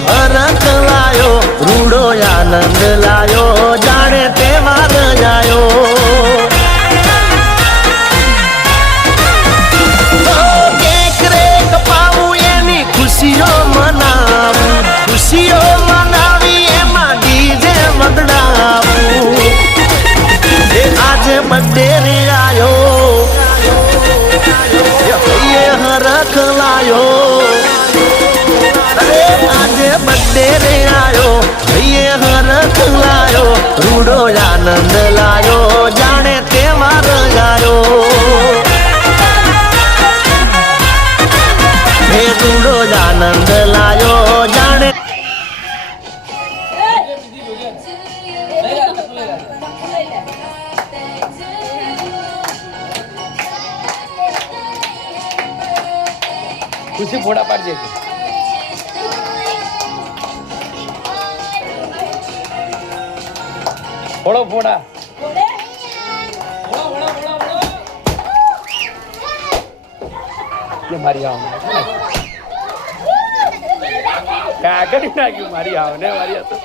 હરખ લાયો રૂડો આનંદ લાયો જાણે તહેવાર આયો ખુશીઓ મનાવી એમાં ડીજે વગડાવું એ આજે બર્થડે રે આયો એ હરખ લાયો અરે આજે બર્થડે રે આયો એ હરખ લાયો રૂડો આનંદ લાયો જાણે તહેવાર આયો રૂડો આનંદ લાયો જાણે ખુશી ફોડા પાડજે ફોડો ફોડા મારી આવ કાગળ નાખ્યું મારી આવ ને મારી આ તો